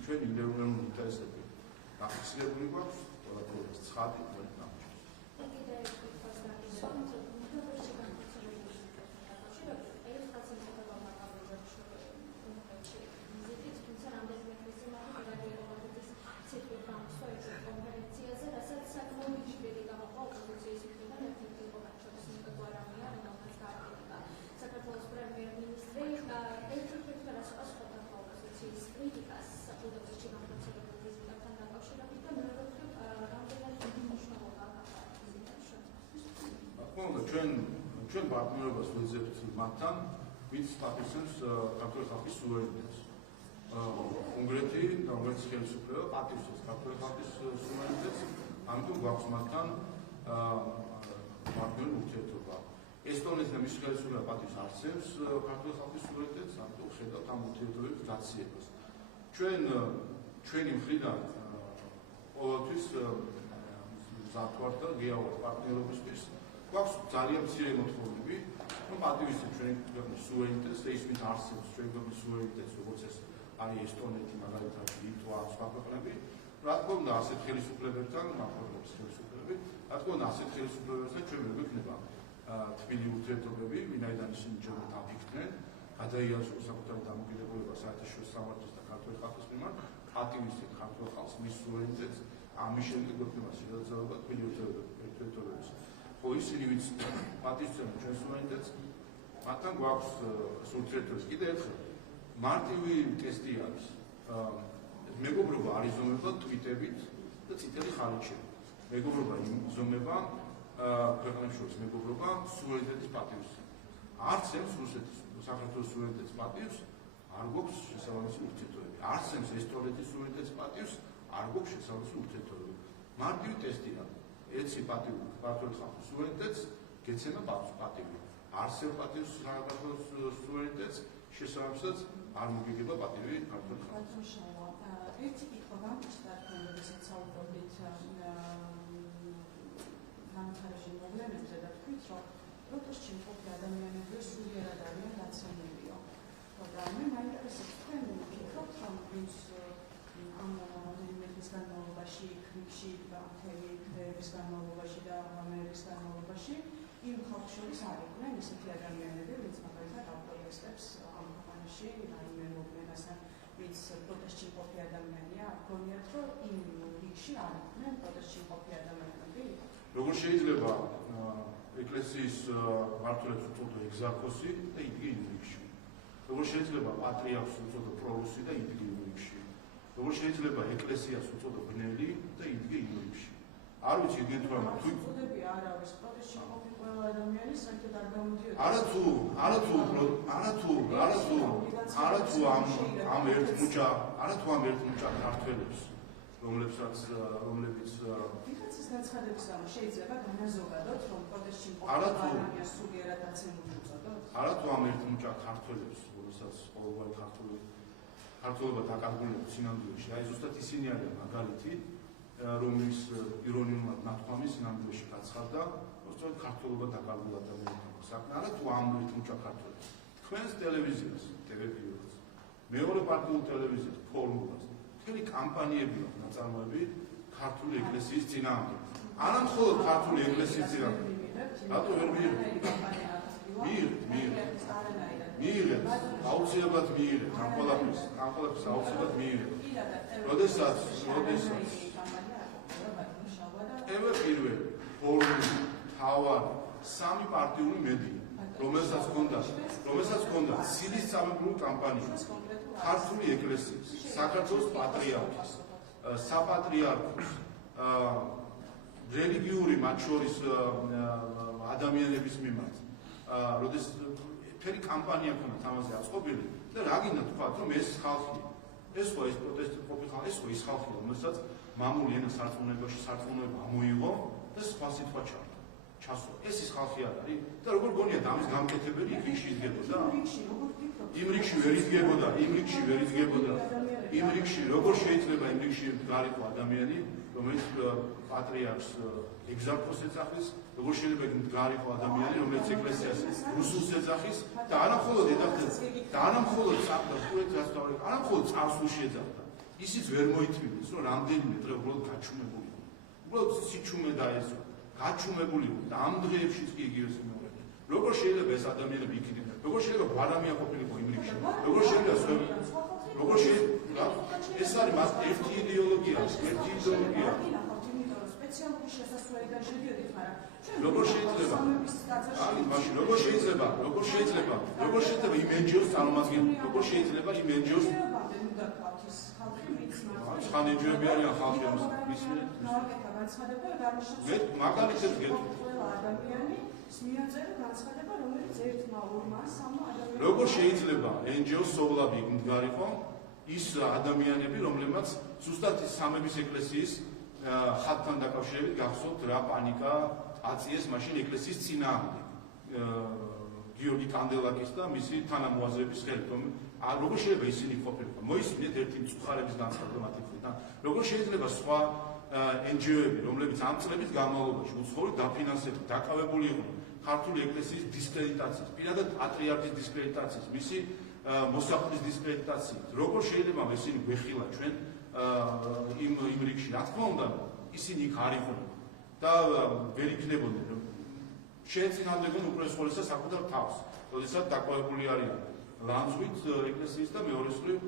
ჩვენი ეროვნული ინტერესები გახსნებული გვაქვს ყველაფერს ცხადით ჩვენ პარტნიორობას ვეძებთ მათთან, ვინც პატივცემს ქართული ხალხის სუვერენიტეტს. უნგრეთი და უნგრეთის ხელისუფლება პატივცემს ქართული ხალხის სუვერენიტეტს, ამიტომ გვაქვს მათთან პარტნიორი ურთიერთობა. ესტონეთი და მისი ხელისუფლება პატივს არ ცემს ქართული ხალხის სუვერენიტეტს, ამიტომ ხედავთ ამ ურთიერთობების გაციებას. ჩვენი მხრიდან ყოველთვის მზად ვართ და გიავალ პარტნიორობისთვის. გვაქვს ძალიან მცირე მოთხოვნები, რომ პატივისცემს ჩვენი ქვეყნის სუვერენიტეტს და ის ვინც არსებობს ჩვენი ქვეყნის სუვერენიტეტს, როგორც ეს არის ესტონეთი, მაგალითად ლიტვა, სხვა ქვეყნები, რა თქმა უნდა ასეთ ხელისუფლებებთან, მახლობლების ხელისუფლებები, რა თქმა უნდა ასეთ ხელისუფლებებთან ჩვენ ვერ გვექნება თბილი ურთიერთობები, ვინაიდან ისინი ჩვენ დაფიქრდნენ, გადაიაზროს საკუთარი დამოკიდებულება საერთაშორისო სამართლის და ქართული ხალხის მიმართ, პატივისცემს ქართული ხალხის მის სუვერენიტეტს, ამის შემდეგ გვექნება შესაძლებლობა თბილი ურთიერთობების. ხო ისინი ვინც პატივისცემენ ჩვენს სუვერენიტეტს, მათთან გვაქვს ურთიერთობები. კიდევ ერთხელ მარტივი ტესტი არის. მეგობრობა არ იზომება ტვიტებით და წითელი ხარიჩებით. მეგობრობა იზომება ქვეყნებს შორის მეგობრობა სუვერენიტეტის პატივისცემით. არც ემს რუსეთის საქართველოს სუვერენიტეტის პატივს არ გვაქვს შესაბამისი ურთიერთობები. არც ემს ესტონეთის სუვერენიტეტის პატივს არ გვაქვს შესაბამისი ურთიერთობები. მარტივი ტესტია. ეცი პატივი ქართული ხალხის სუვერენიტეტს გეცემა პატივი. არსებ პატივს საქართველოს სუვერენიტეტს შესაბამისად არ მოგიგება პატივი ქართული ხალხის. ერთი კითხვა გამიჩნდა, როდესაც საუბრობთ განვითარებაში პრობლემებზე და თქვით, რომ პროტესტში მყოფი ადამიანები სულიერად არიან დაცემულიო. და მე მაინტერესებს თქვენ ვფიქრობთ, რომ ვინც ამ მომენტის განმავლობაში ქრიკში და მთელი დღეების განმავლობაში და ამერიკის განმავლობაში იმ ხალხს შორის არ იყვნენ ისეთი ადამიანები, ვინც მაგალითად აპროტესტებს ამ ქვეყანაში რაიმე მოვლენასთან, ვინც პროტესტში მყოფი ადამიანია, გონიათ, რომ იმ რიგში არ იყვნენ პროტესტში მყოფი ადამიანები? როგორ შეიძლება ეკლესიის მმართველებს უწოდო ეგზარქოსი და იდგე იმ რიგში? როგორ შეიძლება პატრიარქს უწოდო პრორუსი და იდგე იმ რიგში? როგორ შეიძლება ეკლესიას უწოდო ბნელი და იდგე იმ რიგში? არ ვიცი იგივე თუ არა თუ უწოდებია არ არის პროტესტში მყოფი ყველა ადამიანი საერთოდ არ გამოდიოდა. არათუ ამ ერთ მუჭა ქართველებს რომლებიც ვიღაცის განცხადების გამო შეიძლება განაზოგადოთ, რომ პროტესტში მყოფი ადამიანს სულიერად დაცემული უწოდოთ? არათუ ამ ერთ მუჭა ქართველებს, რომელსაც ყოველგვარი ქართველობა დაკარგულია სინამდვილეში, აი ზუსტად ისინი არიან მაგალითი, რომლის ირონიულად ნათქვამი სინამდვილეში გაცხადდა, რომ სწორედ ქართველობა დაკარგულ ადამიანებთან საქმე, არათუ ამ ერთ მუჭა ქართველებს. თქვენს ტელევიზიას, ტელევიზიას, მეორე პარტიულ ტელევიზიას, ფორმულას, მთელი კამპანიები აქვს ნაწარმოები ქართული ეკლესიის წინააღმდეგ. არა მხოლოდ ქართული ეკლესიის წინააღმდეგ. რატო ვერ მიიღეთ, აუცილებლად მიიღეთ, ამ ყველაფერს აუცილებლად მიიღეთ. როდესაც პირველ ფორუმი, თავარი, სამი პარტიული მედია, რომელსაც ჰქონდა სილისწამებული კამპანია ქართული ეკლესიის, საქართველოს პატრიარქის, საპატრიარქოს, რელიგიური მათ შორის ადამიანების მიმართ, როდესაც მთელი კამპანია ქონდათ ამაზე აწყობილი და რა გინდა თქვათ, რომ ეს ხალხი, ეს ხო ეს პროტესტი ყოფილი ხალხი, ეს ხო ის ხალხი, რომელსაც მამული ენა სარწმუნოება ამოიღო და სხვა სიტყვა ჩართო. ჩასვა. ეს ის ხალხი არ არის და როგორ გონიათ ამის გამკეთებელი იქ რიგში იდგებოდა? იმ რიგში ვერ იდგებოდა, იმ რიგში როგორ შეიძლება იმ რიგში გარიყო ადამიანი, რომელიც პატრიარქს ეგზარქოს ეძახის, როგორ შეიძლება გარიყო ადამიანი, რომელიც ეკლესიას რუსულს ეძახის და არამხოლოდ ეძახდა და არამხოლოდ წარსულში ეძახდა. ისიც ვერ მოითმინეს, რომ რამდენიმე დღე უბრალოდ გაჩუმებული იყო. უბრალოდ სიჩუმე დაესვა, გაჩუმებული იყო და ამ დღეებშიც კი იგივეს იმეორებდა. როგორ შეიძლება ეს ადამიანები იქნებიან? როგორ შეიძლება გვარამია ყოფილიყო იმ რიგში? როგორ შეიძლება ეს არის მას ერთი იდეოლოგია. სპეციალური შესასვლელიდან შედიოდით, მაგრამ როგორ შეიძლება? აი, მაშინ როგორ შეიძლება იმ NGO-ს წარმომადგენელი? როგორ შეიძლება იმ NGO-ს ხან NGO-ები არიან ხალხი ამას ისმენთ? მე მაგალითებს გეტყვი. ადამიანი მიაწერა განცხადება, რომელიც ერთმა, ორმა, სამმა ადამიანმა როგორ შეიძლება NGO-ს სოვლაბი მდგარიყო ის ადამიანები, რომლებმაც ზუსტად სამების ეკლესიის ხატთან დაკავშირებით გახსოვთ რა პანიკა აწიეს მაშინ ეკლესიის წინააღმდეგ გიორგი კანდელაკის და მისი თანამოაზრების ხელით. როგორ შეიძლება ისინი ყოფილიყო? მოისმინეთ ერთი მწუხარების განცხადება მათი მხრიდან. როგორ შეიძლება სხვა NGO-ები, რომლებიც ამ წლების განმავლობაში უცხოური დაფინანსებით დაკავებული იყვნენ ქართული ეკლესიის დისკრედიტაციის, პირადად პატრიარქის დისკრედიტაციის, მისი მოსახლის დისკრედიტაციით, როგორ შეიძლება ისინი გვეხილა ჩვენ იმ რიგში? რა თქმა უნდა, ისინი იქ არ იყვნენ და ვერ იქნებოდნენ. შეეწინააღმდეგონ უპირველეს ყოვლისა საკუთარ თავს, როდესაც დაკავებული არიან ლანძღვით ეკლესიის და მეორე მხრივ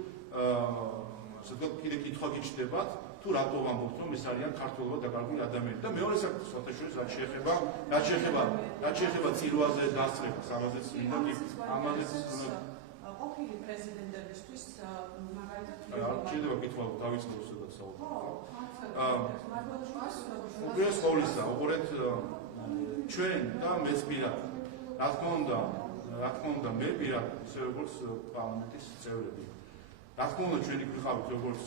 ასე ვთქვათ, კიდე კითხვა გიჩნდებათ, თუ რატო ვამბობთ, რომ ეს არიან ქართველებად დაკავებული ადამიანები და მეორე საკითხი საერთაშორისო რაც შეეხება წირვაზე დასწრებას, ამაზეც მინდა ამაზეც ყოფილი პრეზიდენტებისთვის მაგალითად შეიძლება კითხვა დავიწყოს სადაც საუბარი. უპირველეს ყოვლისა, უყურეთ ჩვენ და მეც პირადად. რა თქმა უნდა, მე პირადად, ისე როგორც პარლამენტის წევრები. რა თქმა უნდა, ჩვენი გვიყავით როგორც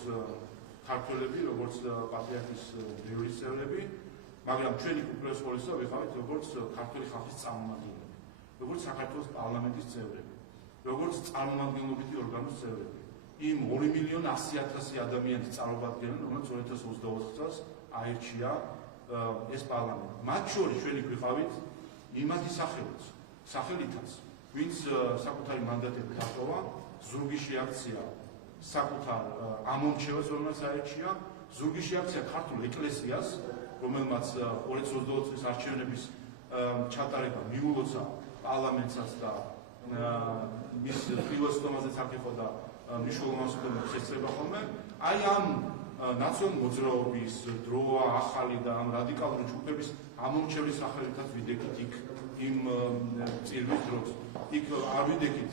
ქართველები, როგორც პატრიარქის ბევრი წევრები, მაგრამ ჩვენი უპირველეს ყოვლისა ვიყავით როგორც ქართული ხალხის წარმომადგენლები, როგორც საქართველოს პარლამენტის წევრები, როგორც წარმომადგენლობითი ორგანოს წევრები. იმ 2,100,000 ადამიანის წარმომადგენლები, რომელსაც 2024 წელს აირჩია ეს პარლამენტი. მათ შორის ჩვენი გვიყავით იმათი სახელითაც, ვინც საკუთარი მანდატები დატოვა, ზურგის შეაქცია საკუთარ ამომრჩევას, რომელსაც აირჩია, ზურგის შეაქცია ქართულ ეკლესიას, რომელმაც 2024 წლის არჩევნების ჩატარება მიულოცა პარლამენტსაც და მის ფილოსოფიაზეც აკითხა და მნიშვნელოვანობას შეცდება ხოლმე. აი ამ ნაციონალური მოძრაობის დროა ახალი და ამ რადიკალური ჯგუფების ამომრჩევლის სახელითაც ვიდექით იქ იმ წირვის დროს. იქ არ ვიდექით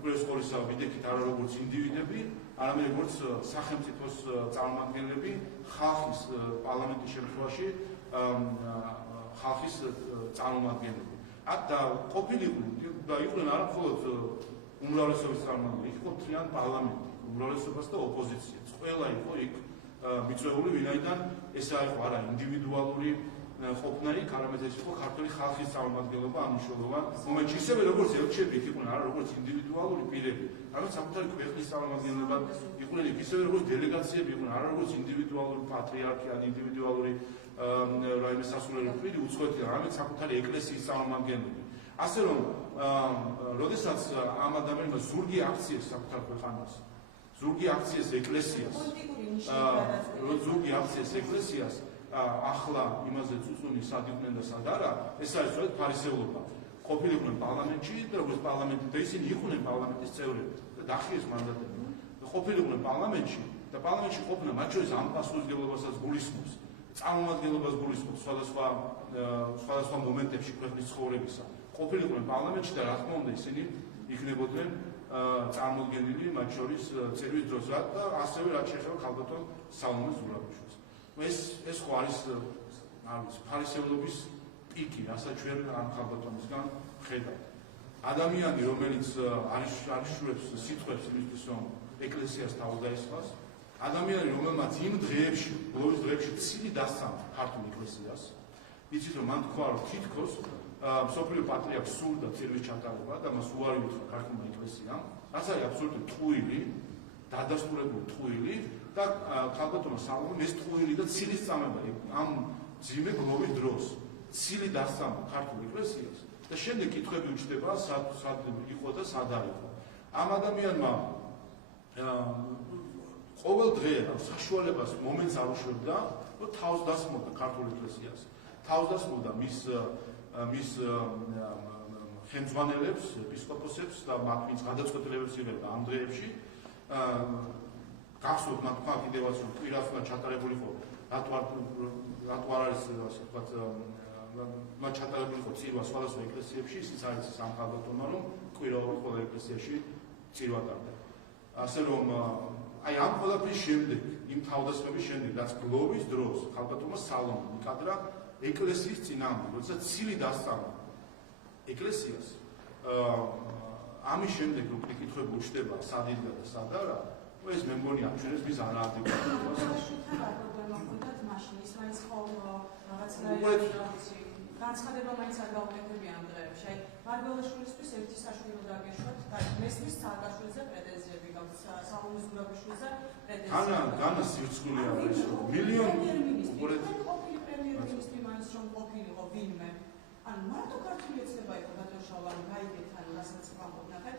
უპირველეს ყოვლისა ვიდექით არა როგორც ინდივიდები, არამედ როგორც სახელმწიფოს წარმომადგენლები, ხალხის პარლამენტის შემთხვევაში ხალხის წარმომადგენლები. და იყვნენ არა მხოლოდ უმრავლესობის წარმომადგენლები, იყო მთლიან პარლამენტი, უმრავლესობას და ოპოზიციაც. ყველა იყო იქ მიწვეული, ვინაიდან ეს არ იყო არა ინდივიდუალური ყოფნა იქ, არამედ ეს იყო ქართული ხალხის წარმომადგენლობა ამ მნიშვნელოვან მომენტში. ისევე როგორც ელჩები იქ იყვნენ, არა როგორც ინდივიდუალური პირები, არამედ საკუთარი ქვეყნის წარმომადგენლებად იყვნენ იქ, ისევე როგორც დელეგაციები იყვნენ, არა როგორც ინდივიდუალური პატრიარქი ან ინდივიდუალური რაიმე სასულიერო პირი უცხოეთი, არამედ საკუთარი ეკლესიის წარმომადგენლები. ასე რომ, როდესაც ამ ადამიანმა ზურგი აქციეს საკუთარ ქვეყანას, ზურგი აქციეს ეკლესიას, ახლა იმაზე წუწუნი სად იყვნენ და სად არა, ეს არის სწორედ ფარისეულობა. ყოფილიყვნენ პარლამენტში და როგორც პარლამენტი და ისინი იყვნენ პარლამენტის წევრები და დაახიეს მანდატები. ყოფილიყვნენ პარლამენტში და პარლამენტში ყოფნა მათ შორის ამ პასუხისმგებლობასაც გულისხმობს, წარმომადგენლობას გულისხმობს სხვადასხვა მომენტებში ქვეყნის ცხოვრებისა. ყოფილიყვნენ პარლამენტში და რა თქმა უნდა ისინი იქნებოდნენ წარმოდგენილი მათ შორის წირვის დროს და ასევე რაც შეეხება ქალბატონ სალომე ზურაბიშვილს. ეს ხო არის ფარისეულობის პიკი, რასაც ჩვენ ამ ქალბატონისგან ხედავთ. ადამიანი, რომელიც არიშურებს სიტყვებს იმისთვის, რომ ეკლესიას თავდაესხას, ადამიანი, რომელმაც იმ დღეებში, ბოლოს დღეებში ცილი დასცა ქართულ ეკლესიას იცით რომ მან თქვა რომ თითქოს მსოფლიო პატრიარქს სურდა წირვის ჩატარება და მას უარი უთხრა ქართულმა ეკლესიამ, რაც არის აბსოლუტური ტყუილი, დადასტურებული ტყუილი და ქალბატონმა სალომონმა ეს ტყუილი და ცილის წამება ამ ძიმე გლოვის დროს ცილი დასწამა ქართულ ეკლესიას და შემდეგ კითხვები უჩნდება სად იყო და სად არ იყო. ამ ადამიანმა ყოველ დღე საშუალებას მომენტს არ უშვებდა, რომ თავს დასმოდა ქართულ ეკლესიას, თავს დასმოდა მის ხელმძღვანელებს, ეპისკოპოსებს და მათ ვინც გადაწყვეტილებებს იღებდა ამ დღეებში. გახსოვთ მათ თქვა კიდევაც რომ კვირას უნდა ჩატარებულიყო, რატო არ არის ასე ვთქვათ მათ ჩატარებულიყო წირვა სხვადასხვა ეკლესიებში, ისიც არის ამ ქალბატონმა რომ კვირაობით ყველა ეკლესიაში წირვა ტარდა. ასე რომ აი ამ ყველაფრის შემდეგ, იმ თავდასხმების შემდეგ, რაც გლოვის დროს ქალბატონმა სალომონმა იკადრა ეკლესიის წინააღმდეგ, როდესაც ცილი დასწამა ეკლესიას, ამის შემდეგ რომ კითხვები უჩნდება სად იდგა და სად არა, ეს მე მგონი ამჩნევს მის არაადეკვატურობას. განცხადება მაინც არ გაუკეთებია ამ დღეებში. აი, მარგველაშვილისთვის ერთი საშვილო დაგეშვათ და მესმის სააკაშვილზე პრეტენზიები გაქვს, სალომონ ზურაბიშვილზე პრეტენზიები. განა სირცხული არის, მილიონი ყოფილი პრემიერ-მინისტრი მაინც რომ ყოფილიყო ვინმე. ანუ მარტო ქართული ოცნება იყო ბატონშალვა რომ გაიგეთ ანუ რასაც ვამბობნახეთ.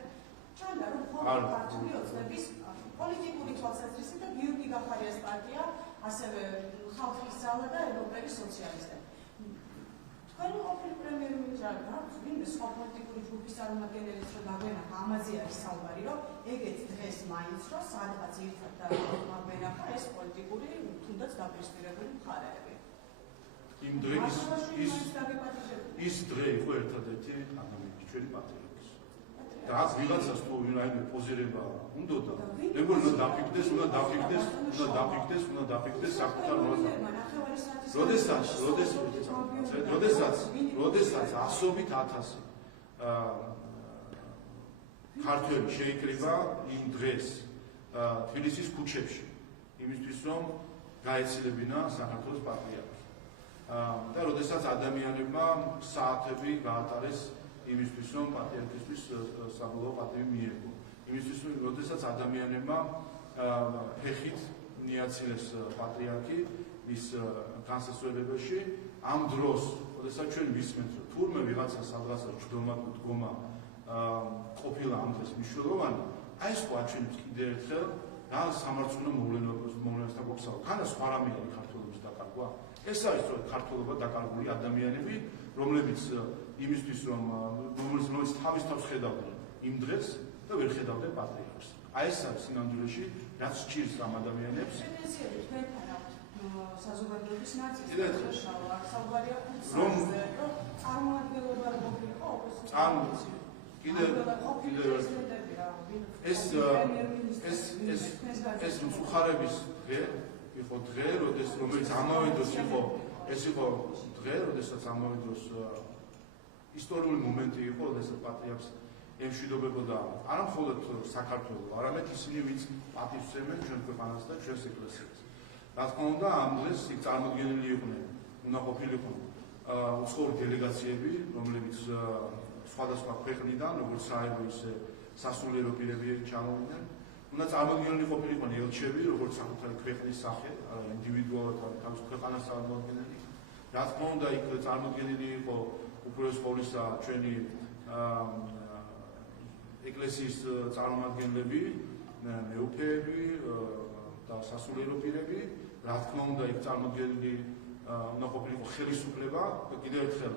ჩანდა რომ ხოლმე ქართული ოცნების პოლიტიკური თვალსაზრისით და გიორგი გახარიას პარტია, ასევე ხალხის ძალა და ევროპელი სოციალისტები. თქვენი ყოფილი პრემიერ-მინისტრი არ გაქვს ვინმე სხვა პოლიტიკური ჯგუფის წარმომადგენელიც რომ დაგვენახა, ამაზე არის საუბარი, რომ ეგეც დღეს მაინც რომ სადღაც ერთად დაგვენახა ეს პოლიტიკური თუნდაც დაპირისპირებული მხარეები. იმ დღე ის დღე იყო ერთადერთი ადამიანის ჩვენი პატრიოტის. და აქ ვიღაცას თუ ვინაიდე პოზირება უნდოდა, მე მგონი უნდა დაფიქრდეს საკუთარ როლზე. როდესაც ასობით ათასი ქართველი შეიკრიბა იმ დღეს თბილისის ქუჩებში, იმისთვის რომ გაეცილებინა საქართველოს პატრიარქს. და როდესაც ადამიანებმა საათები გაატარეს იმისთვის რომ პატრიარქისთვის საბოლოო პატივი მიიღო. იმისთვის როდესაც ადამიანებმა ფეხით მიაცილეს პატრიარქი მის განსასწორებებაში, ამ დროს, როდესაც ჩვენ ვისმენთ რომ თურმე ვიღაცა სადღაცა ჯდომა თუ დგომა ყოფილა ამ დღეს მნიშვნელოვანი, აი ეს გვაჩვენებს კიდევ ერთხელ რა სამარცხვინო მოვლენასთან გვაქვს. ქანა სხვა რამე არის ქართულობის დაკარგვა. ეს არის სწორედ ქართულობა დაკარგული ადამიანები, რომლებიც იმისთვის რომ რომელიც თავის თავს ხედავდნენ იმ დღეს და ვერ ხედავდნენ პატრიარქს. აი ეს არის სინამდვილეში რაც სჭირს ამ ადამიანებს. საზოგადოების ნაწილი შავა საუბარია ხუთზე, რომ წარმოადგენლობა ყოფილიყო ოპოზიციაში. ეს მსუხარების დღე იყო დღე, რომელიც ამავე დროს იყო, ეს იყო დღე, როდესაც ამავე დროს ისტორიული მომენტი იყო, როდესაც პატრიარქს ემშვიდობებოდა არა მხოლოდ საქართველო, არამედ ისინი, ვინც პატივს სცემენ ჩვენ ქვეყანას და ჩვენს ეკლესიას. რა თქმა უნდა, ამ დღეს იქ წარმოდგენილი იყვნენ, უნდა ყოფილიყო უცხოური დელეგაციები, რომლებიც სხვადასხვა ქვეყნიდან, როგორც საერთო ისე სასულიერო პირები ჩამოვიდნენ. უნდა წარმოდგენილი ყოფილიყვნენ ელჩები, როგორც საკუთარი ქვეყნის სახე, ინდივიდუალურად თავის ქვეყანას წარმოადგენელი. რა თქმა უნდა, იქ წარმოდგენილი იყო უპირველეს ყოვლისა ჩვენი ეკლესიის წარმომადგენლები, მეუფეები და სასულიერო პირები. რა თქმა უნდა, იქ წარმოდგენილი უნდა ყოფილიყო ხელისუფლება და კიდევ ერთხელ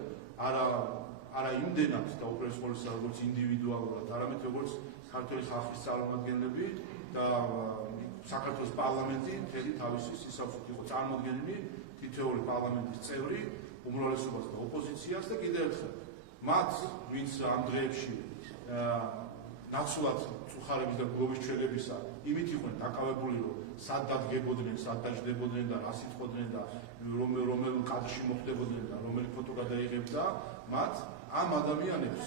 არა იმდენად და უპირველეს ყოვლისა როგორც ინდივიდუალურად, არამედ როგორც ქართული ხალხის წარმომადგენლები და საქართველოს პარლამენტი მთელი თავისი სისავსით იყო წარმოდგენილი, თითოეული პარლამენტის წევრი, უმრავლესობას და ოპოზიციას და კიდევ ერთხელ მათ, ვინც ამ დღეებში ნაცვლად წუხარების და გლოვის ჩვენებისა იმით იყვნენ დაკავებული, რომ სად დადგებოდნენ, სად დაждდებოდნენ და რა სიტყვოდნენ და რომელ კადრში მოხვდებოდნენ და რომელი ფოტო გადაიღებდა, მათ ამ ადამიანებს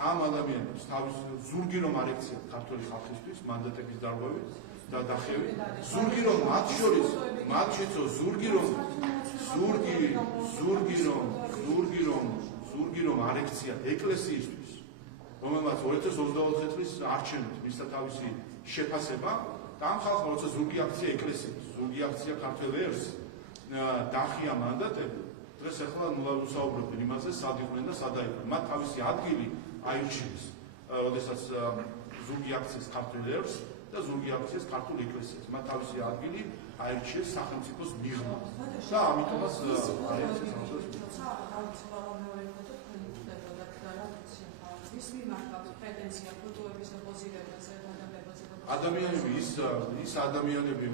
ამ ადამიანებს თავის ზურგი რომ არ ექციათ ქართული ხალხისთვის მანდატების დარღვევით და დახევით, ზურგი რომ მათ შორის ზურგი რომ არ ექციათ ეკლესიისთვის, რომელმაც 2024 წლის არჩევნით მისცა თავისი შეფასება და ამ ხალხმა როცა ზურგი აქცია ეკლესიას, ზურგი აქცია ქართველ ერს, დახია მანდატები, დღეს ახლა ნუ ვსაუბრობთ იმაზე, სად იყვნენ და სად აიყვნენ. მათ თავისი ადგილი აირჩიეს, როდესაც ზურგი აქციეს ქართველ ერს და ზურგი აქციეს ქართულ ეკლესიას. მათ თავისი ადგილი აირჩიეს სახელმწიფოს მიღმა და ამიტომაც აირჩიეს ადამიანები ის ადამიანები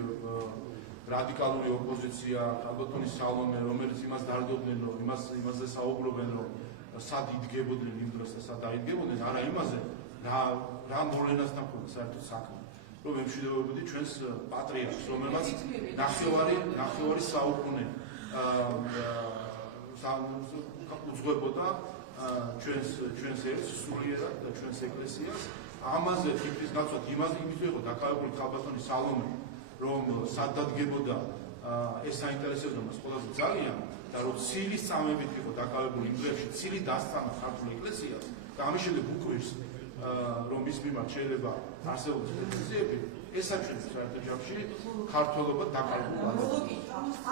რადიკალური ოპოზიცია, ალბათონის სალომე, რომელიც იმას დარდობდნენ, რომ იმაზე საუბრობენ, რომ სად იდგებოდნენ იმ დროს და სად დაიდგებოდნენ, არა იმაზე, რა მოვლენასთან ჰქონდა საერთოდ საქმე. რომ ემშვიდობებოდი ჩვენს პატრიარქს, რომელმაც ნახევარი საუკუნე უძღვებოდა ჩვენს ერს სულიერად და ჩვენს ეკლესიას. ამაზე ფიქრის გაცვლა იმით იყო დაკავებული ქალბატონი სალომე, რომ სად დადგებოდა ეს საინტერესებდა მას ყველაზე ძალიან და რომ ცილის წამებით იყო დაკავებული იმ დღეებში, ცილი დასწამა ქართულ ეკლესიას და ამის შემდეგ უკვირს რომ მის მიმართ შეიძლება არსებობის პრეტენზიები, ესაჩვენებს საერთო ჯამში ქართველობა დაკარგულ ბაზაზე.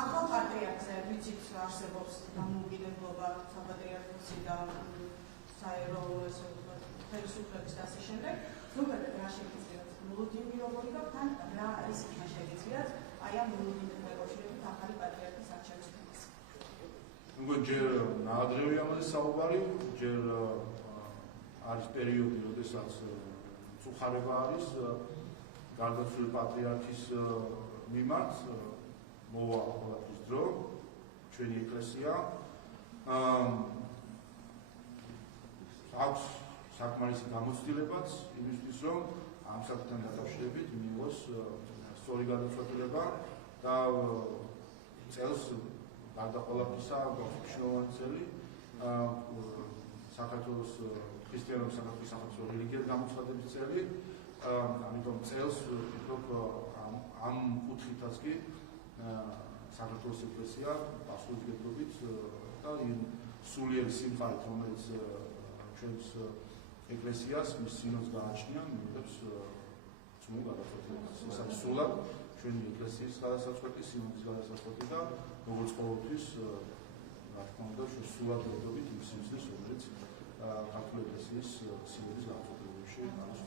ახალ პატრიარქზე ვიცით არსებობს დამოუკიდებლობა საპატრიარქოსი და საეროვნო ხელისუფლების და ასე შემდეგ. ზოგადად რა შეგიძლიათ მოლოდინი როგორი გაქვთ ან რა ის იქნა შეგიძლიათ აი ამ მოლოდინთან დაკავშირებით ახალი პატრიარქის არჩევის თემას. მგონი ჯერ ნაადრევია ამაზე საუბარი, ჯერ არის პერიოდი, როდესაც წუხარება არის გარდაცვლილი პატრიარქის მიმართ, მოვა ყველაფრის დრო, ჩვენი ეკლესია აქვს საკმარისი გამოცდილებაც იმისთვის, რომ ამ საკითხთან დაკავშირებით მიიღოს სწორი გადაწყვეტილება და წელს გარდა ყველაფრისა მნიშვნელოვანი წელი საქართველოს ქრისტიანობის სახელმწიფო რელიგიად გამოცხადების წელი, ამიტომ წელს ვფიქრობ ამ კუთხითაც კი საქართველოს ეკლესია პასუხისმგებლობით და იმ სულიერი სიმყარით, რომელიც ჩვენს ეკლესიას მის სინოდს გააჩნია, მიიღებს ძმულ გადაწყვეტილებას. ეს არის სრულად ჩვენი ეკლესიის გადასაწყვეტი, სინოდის გადასაწყვეტი და როგორც ყოველთვის, რა თქმა უნდა, ჩვენ სრულად ვედობით იმ სიმსეს, რომელიც ქართული ეკლესიის სინოდის გადაწყვეტილებებში არის.